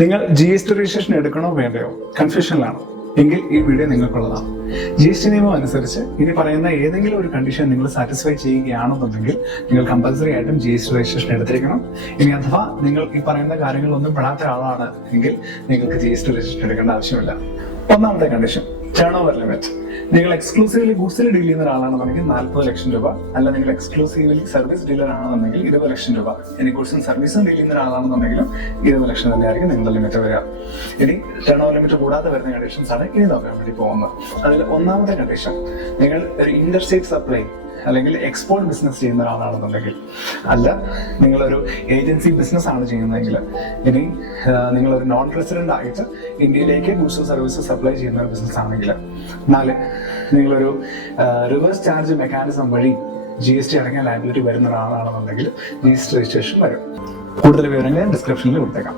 നിങ്ങൾ GST registration എടുക്കണോ വേണ്ടയോ കൺഫ്യൂഷനിലാണോ എങ്കിൽ ഈ വീഡിയോ നിങ്ങൾക്കുള്ളതാണ്. GST നിയമം അനുസരിച്ച് ഇനി പറയുന്ന ഏതെങ്കിലും ഒരു കണ്ടീഷൻ നിങ്ങൾ സാറ്റിസ്ഫൈ ചെയ്യുകയാണെന്നുണ്ടെങ്കിൽ നിങ്ങൾ കമ്പൽസറി ആയിട്ടും GST രജിസ്ട്രേഷൻ എടുത്തിരിക്കണം. ഇനി അഥവാ നിങ്ങൾ ഈ പറയുന്ന കാര്യങ്ങളൊന്നും പെടാത്ത ആളാണ് എങ്കിൽ നിങ്ങൾക്ക് GST രജിസ്ട്രേഷൻ എടുക്കേണ്ട ആവശ്യമില്ല. ഒന്നാമത്തെ കണ്ടീഷൻ, ടേൺ ഓവർ ലിമിറ്റ്. നിങ്ങൾ എക്സ്ക്ലൂസീവ്ലി ഗുഡ്സിൽ ഡീൽ ചെയ്യുന്ന ഒരാളാണെന്നുണ്ടെങ്കിൽ 40 ലക്ഷം രൂപ, അല്ല നിങ്ങൾ എക്സ്ക്ലൂസീവ്ലി സർവീസ് ഡീലർ ആണെന്നുണ്ടെങ്കിൽ 20 ലക്ഷം രൂപ. ഇനി ഗുഡ്സും സർവീസും ഡീൽ ചെയ്യുന്ന ഒരാളാണെന്നുണ്ടെങ്കിലും 20 ലക്ഷം തന്നെയായിരിക്കും നിങ്ങളുടെ ലിമിറ്റ് വരിക. ഇനി ടേൺ ഓവർ ലിമിറ്റ് കൂടാതെ വരുന്ന കണ്ടീഷൻസ് ആണ് ഇനി നോക്കാൻ വേണ്ടി പോകുന്നത്. അതിൽ ഒന്നാമത്തെ കണ്ടീഷൻ, നിങ്ങൾ ഒരു ഇന്റർസ്റ്റേറ്റ് സപ്ലൈ അല്ലെങ്കിൽ എക്സ്പോർട്ട് ബിസിനസ് ചെയ്യുന്ന ഒരാളാണെന്നുണ്ടെങ്കിൽ, അല്ല നിങ്ങളൊരു ഏജൻസി ബിസിനസ് ആണ് ചെയ്യുന്നതെങ്കിൽ, ഇനി നിങ്ങളൊരു നോൺ റെസിഡന്റ് ആയിട്ട് ഇന്ത്യയിലേക്ക് ഗുഡ്സ് സർവീസ് സപ്ലൈ ചെയ്യുന്ന ഒരു ബിസിനസ് ആണെങ്കിൽ, 4 നിങ്ങളൊരു റിവേഴ്സ് ചാർജ് മെക്കാനിസം വഴി GST അടയ്ക്കാൻ ലയബിലിറ്റി വരുന്ന ഒരാളാണെന്നുണ്ടെങ്കിൽ GST രജിസ്ട്രേഷൻ വരും. കൂടുതൽ വിവരങ്ങൾ ഡിസ്ക്രിപ്ഷനിൽ കൊടുത്തേക്കാം.